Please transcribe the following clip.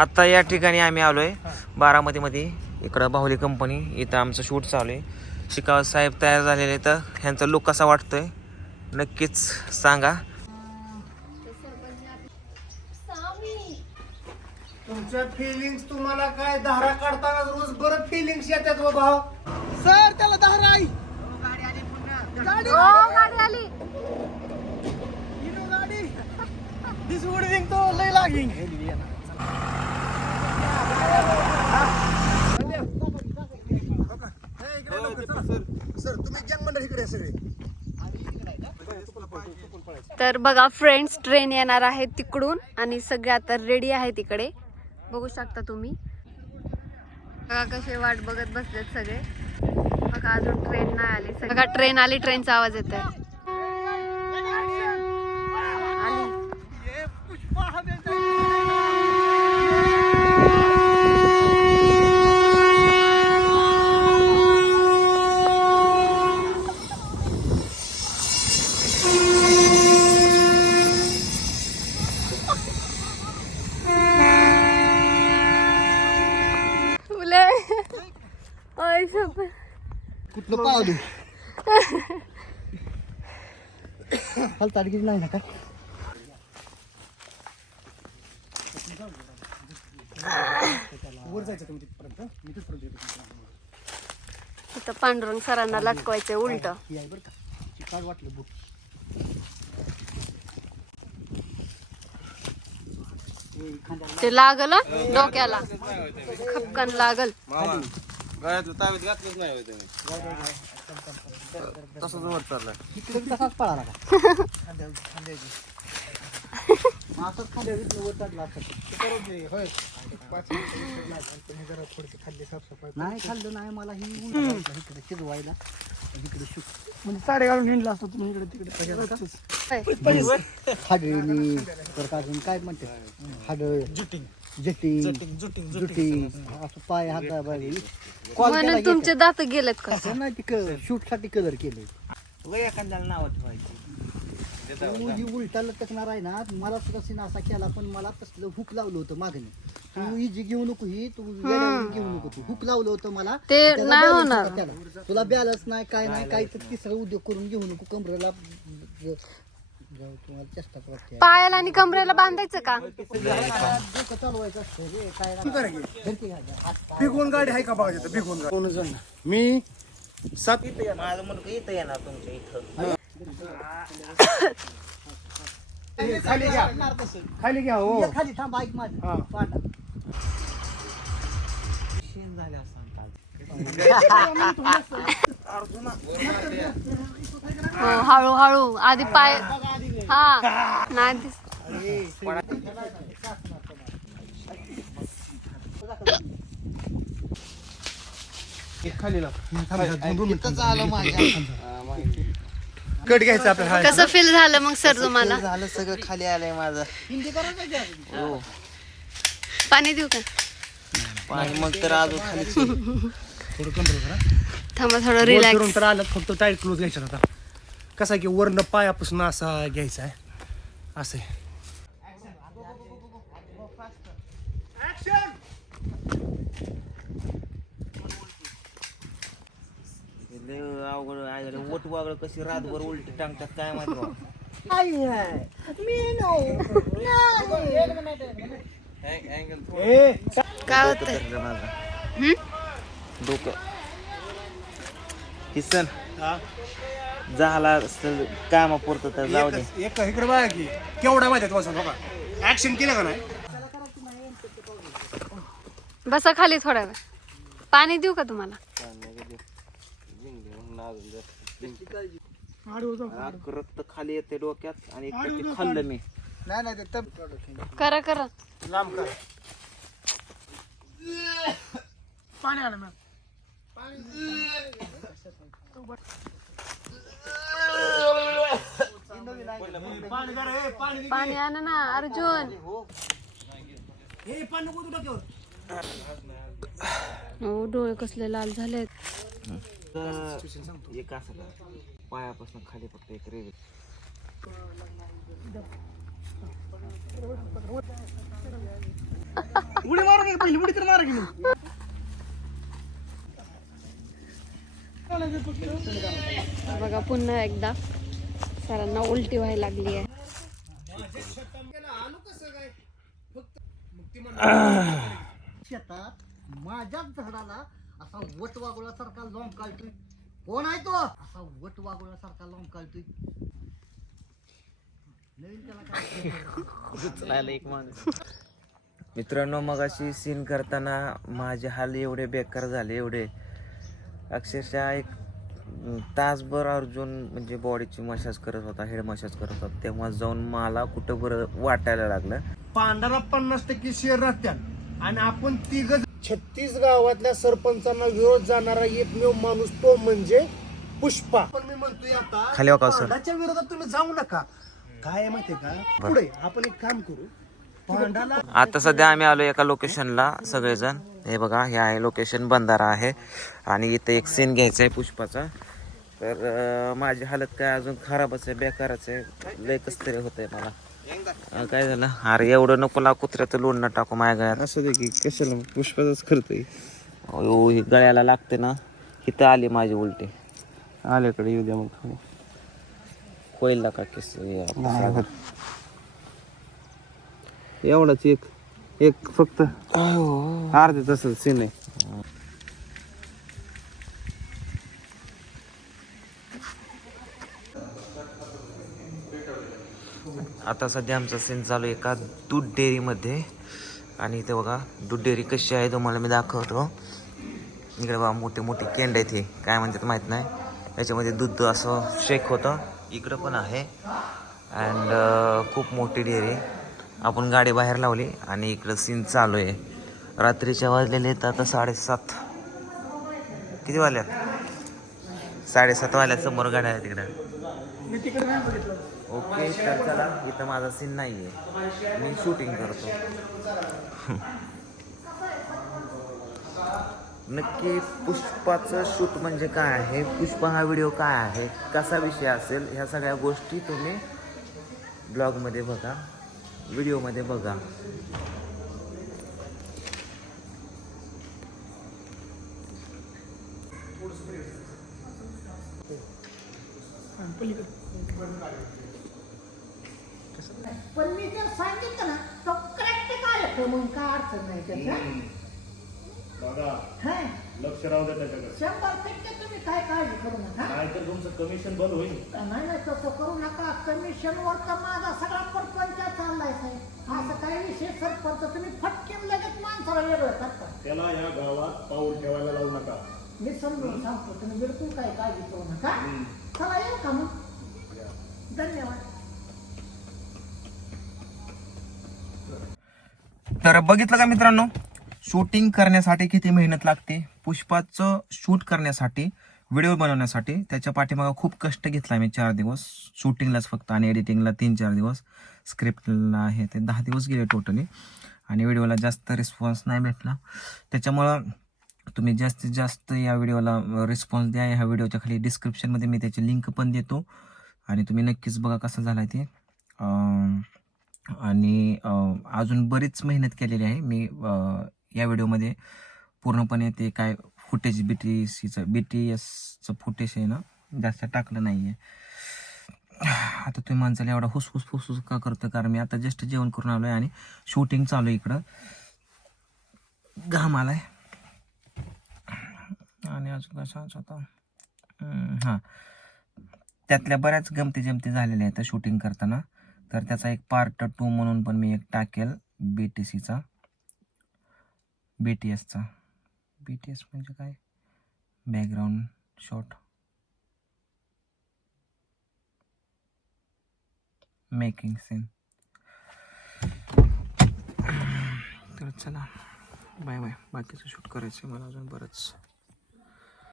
आता या ठिकाणी आम्ही आलोय बारामतीमध्ये. इकडं बाहुली कंपनी, इथं आमचं शूट चालू आहे. शिकावत साहेब तयार झालेले, तर ह्यांचा लुक कसा वाटतोय नक्कीच सांगा. तुमच्या फिलिंग्स तुम्हाला काय धारा काढताना रोज बरं फिलिंग्स येतात व भाव. सर त्याला धारा आहे. गाडी आली. गाडी दिस उडविंग तो लय लागिंग. सर तुम्ही गँग मंडळ इकडे सगळे. तर बघा फ्रेंड्स, ट्रेन येणार आहे तिकडून आणि सगळे आता रेडी आहे तिकडे. बघू शकता तुम्ही. बघा कसे वाट बघत बसलेत सगळे. बघा अजून ट्रेन नाही आली. बघा ट्रेन आली, ट्रेनचा आवाज येतोय. आली. कुठलं पाहू हलता गेली नाही ना का. वर जायचं तुम्ही तिथपर्यंत. मी तिथपर्यंत येतो. इथं पांडुरंग सरांना लटकवायचंय उलट. बरं का काय वाटलं बुक. ते लागल डोक्याला, खपकन लागल. गळ्यात तावीत घातलंच नाही होय तुम्ही. तसंच वर चाललाय. इकडे तसाच पळाला का. असंच खांद्या वर चढला नाही खाल्लं नाही मला ही इकडे शिजवायला. इकडे शुक म्हणजे साडे घालून हिंडला असतो तुम्ही इकडे तिकडे. हाडळी तर अजून काय म्हणते हाडळ जुटिंग जुटिंग असं पाय हात म्हणून तुमचे दात गेलेत का. नाही शूट साठी कलर केले. एखाद्याला नाव ठेवायची. उलटा लटकणार आहे ना. मला सुद्धा सीन असा केला पण मला तसलं हुक लावलं होतं मागणी. तू इजी घेऊ नको, ही तू घेऊ नको. तू हुक लावलं होतं मला. ते नाही होणार. तुला बॅलन्स नाही काय नाही काही तर तिसरा उद्योग करून घेऊ नको. कमरेला चेष्टा करते. पायाला आणि कमरेला बांधायचं का. चालवायचं असतं रे काय. भिगवून गाडी आहे का बघा. भिगवून गाडी मी 7 माझं मुलगा इथं येणार तुमच्या इथं. खाली घ्या खाली घ्या. हो खाली थांब ऐक माझं. हळूहळू आधी पाय. हा नाही दिस. कट घ्यायचं आपल्याला. कसं फील झालं मग सर तुम्हाला. झालं सगळं खाली आलंय माझं. हो पाणी देऊ का. पाणी मग तर अजून खाली. थोडं कंट्रोल करा. थांबा थोडं रिलॅक्स. तर आलं फक्त टाईट क्लोज घ्यायचा होता. कसं आहे की वर्ण पायापासून असा घ्यायचा आहे. असं अवघड आहे. ओट वागड कशी रातभर उलटी टांगतात काय माहिती. काय होतंय. डोकं किसन झाला कामापुरतं तर जाऊ दे. इकडे बघा की केवढा माहिती आहे बघा. ऍक्शन केलं का नाही. बसा खाली थोड्या वेळ. पाणी देऊ का तुम्हाला. रक्त खाली येते डोक्यात आणि खाल्लं मी. नाही करा करा. लांब कर. पाणी आलं मॅम. पाणी आण ना अर्जुन. हो डोळे कसले लाल झालेत. एक असं पायापासून खाली फक्त एक रेल्वे. उडी मारा की पहिली उडी तर मारा की मग. बघा पुन्हा एकदा सरांना उलटी व्हायला लागली आहे. शेतात माझ्याच झाडाला असा वट वागुळासारखा लोंब काढतोय. कोण आहे तो असा वट वागुळासारखा लोंब काढतोय. नवीन त्याला काय मित्रांनो मगाशी सीन करताना माझे हाल एवढे बेकार झाले, एवढे अक्षरशः एक तासभर अर्जुन म्हणजे बॉडीची मसाज करत होता, हेड मसाज करत होता. तेव्हा जाऊन मला कुठं बरं वाटायला लागलं. पांढरा 50% शेअर राहत्यात आणि आपण 36 गावातल्या सरपंचांना विरोध जाणारा एकमेव माणूस तो म्हणजे पुष्पा. पण मी म्हणतोय आता खाली वाकाव सर. पांडाच्या विरोधात तुम्ही जाऊ नका. काय आहे माहितीये का, पुढे आपण एक काम करू. पांडाला आता सध्या आम्ही आलो एका लोकेशनला सगळेजण. हे बघा, हे आहे लोकेशन, बंधारा आहे आणि इथे एक सीन घ्यायचा आहे पुष्पाचा. तर माझी हालत काय अजून खराबच आहे, बेकारच आहे, लय कस तरी होतंय मला. काय झालं, अरे एवढं नको ला कुत्र्याचं लोणनं टाकू माझ्या गळ्यात. असं दे की कशाला पुष्पाच करतोय. हो ही गळ्याला लागते ना, इथं आली माझी उलटी. आल्याकडे येऊ द्या मग. होईल का किस एवढाच एक फक्त अर्धे तसं सीन आहे. आता सध्या आमचा सीन चालू आहे एका दूध डेअरीमध्ये. आणि इथे बघा दूध डेअरी कशी आहे तुम्हाला मी दाखवतो. इकडे बघा मोठे मोठे केंड आहेत, हे काय म्हणतात माहीत नाही. याच्यामध्ये दूध असं शेक होतं. इकडं पण आहे अँड खूप मोठी डेअरी. आपण गाडी बाहेर लावली आणि इकडं सीन चालू आहे. रात्रीच्या वाजलेले आहेत आता 7:30. किती वाजल्यात? 7:30 वाजल्यात. समोर गाड्या आहेत तिकडं. ओके तर चला, इथं माझा सीन नाही आहे, मी शूटिंग करतो. नक्की पुष्पाचं शूट म्हणजे काय आहे, पुष्पा हा व्हिडिओ काय आहे, कसा विषय असेल, ह्या सगळ्या गोष्टी तुम्ही ब्लॉगमध्ये बघा, व्हिडिओमध्ये बघा. पण मी जर सांगितलं ना तो करेक्ट कार्यक्रम, काय अडचण नाही त्याचा. लक्ष राहू द्या त्याच्याकडे. 100% तुम्ही काय काळजी करू नका. नाहीतर तुमचं कमिशन बंद होईल. नाही नाही तसं करू नका. कमिशनवर तर माझा सगळा परपंच चाललाय साहेब. असं काही विषय सरपंच तुम्ही फटकेन लगेच माणसाला वेगळं करता. त्याला या गावात पाऊल ठेवायला लावू नका. मी समजून सांगतो, तुम्ही बिलकुल काही काळजी करू नका. चला येऊ का मग. धन्यवाद. तर बघितलं का मित्रांनो, शूटिंग करण्यासाठी किती मेहनत लागते. पुष्पाचं शूट करण्यासाठी, व्हिडिओ बनवण्यासाठी त्याच्या पाठीमागं खूप कष्ट घेतला मी. 4 दिवस शूटिंगलाच फक्त आणि एडिटिंगला 3-4 दिवस, स्क्रिप्टला आहे ते 10 दिवस गेले टोटली. आणि व्हिडिओला जास्त रिस्पॉन्स नाही भेटला. त्याच्यामुळं तुम्ही जास्तीत जास्त या व्हिडिओला रिस्पॉन्स द्या. ह्या व्हिडिओच्या खाली डिस्क्रिप्शनमध्ये मी त्याची लिंक पण देतो आणि तुम्ही नक्कीच बघा कसं झालं ते. आणि अजून बरीच मेहनत केलेली आहे मी या व्हिडिओमध्ये. पूर्णपणे ते काय फुटेज BTSचं फुटेज आहे ना, जास्त टाकलं नाही आहे. आता तुम्ही माणसाला एवढा हुसफुस का करतो, कारण मी आता जस्ट जेवण करून आलो आहे आणि शूटिंग चालू आहे इकडं. घाम आलाय. आणि अजून कसं होतं, हां त्यातल्या बऱ्याच गमती जमती झालेल्या आहेत शूटिंग करताना. तर त्याचा एक पार्ट 2 म्हणून पण मी एक टाकेल BTSचा. BTS म्हणजे काय, बॅकग्राऊंड शॉट मेकिंग सीन. तर चला बाय बाय. बाकीचं शूट करायचं मला अजून बरंच.